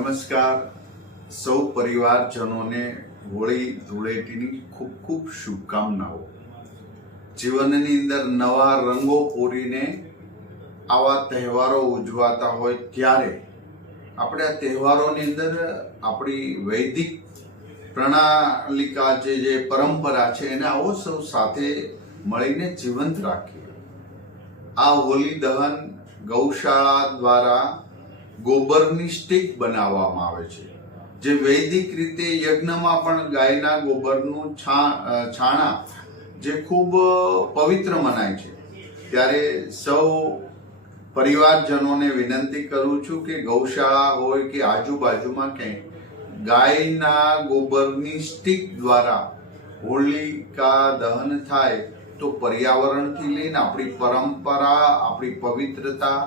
નમસ્કાર સૌ પરિવારજનોને હોળી ધૂળેટીની ખૂબ ખૂબ શુભકામનાઓ। જીવનની અંદર નવા રંગો પૂરીને આવા તહેવારો ઉજવાતા હોય ત્યારે આપણે આ તહેવારોની અંદર આપણી વૈદિક પ્રણાલિકા જે પરંપરા છે એને આવો સૌ સાથે મળીને જીવંત રાખીએ। આ હોળી દહન ગૌશાળા દ્વારા ગોબરની સ્ટીક બનાવવામાં આવે છે, જે વૈદિક રીતે યજ્ઞમાં પણ ગાયના ગોબરનું છાણા જે ખૂબ પવિત્ર મનાય છે। ત્યારે સૌ પરિવારજનોને વિનંતી કરું છું કે ગૌશાળા હોય કે આજુબાજુમાં ક્યાંય ગાયના ગોબરની સ્ટીક દ્વારા હોલિકા દહન થાય તો પર્યાવરણથી લઈને આપણી પરંપરા, આપણી પવિત્રતા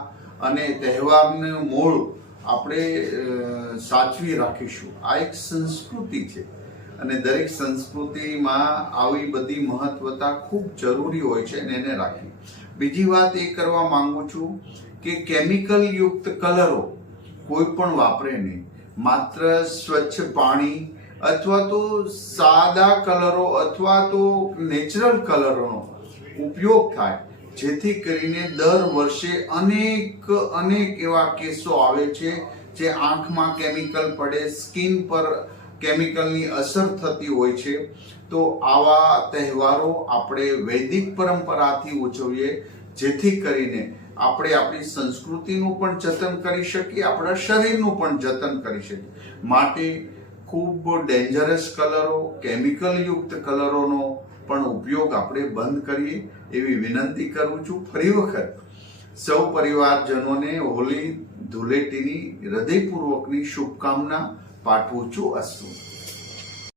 અને તહેવારનું મૂળ આપણે સાચવી રાખીશું। આ એક સંસ્કૃતિ છે અને દરેક સંસ્કૃતિમાં આવી બધી મહત્વતા ખૂબ જરૂરી હોય છે અને એને રાખી। બીજી વાત એ કરવા માંગુ છું કે કેમિકલ યુક્ત કલરો કોઈ પણ વાપરે નહીં। માત્ર સ્વચ્છ પાણી અથવા તો સાદા કલરો અથવા તો નેચરલ કલરોનો ઉપયોગ થાય, જેથી કરીને દર વર્ષે અનેક એવા કેસો આવે છે જે આંખમાં કેમિકલ પડે, સ્કિન પર કેમિકલની અસર થતી હોય છે। તો આવા તહેવારો આપણે વૈદિક પરંપરાથી ઉજવીએ, જેથી કરીને આપણે આપણી સંસ્કૃતિનું પણ જતન કરી શકીએ, આપણા શરીરનું પણ જતન કરી શકીએ। માટે ખૂબ ડેન્જરસ કલરો, કેમિકલ યુક્ત કલરોનો પણ ઉપયોગ આપણે બંધ કરીએ એવી વિનંતી કરું છું। ફરી વખત સૌ પરિવારજનોને હોળી ધૂળેટીની હૃદયપૂર્વકની શુભકામના પાઠવું છું। અસ્તુ।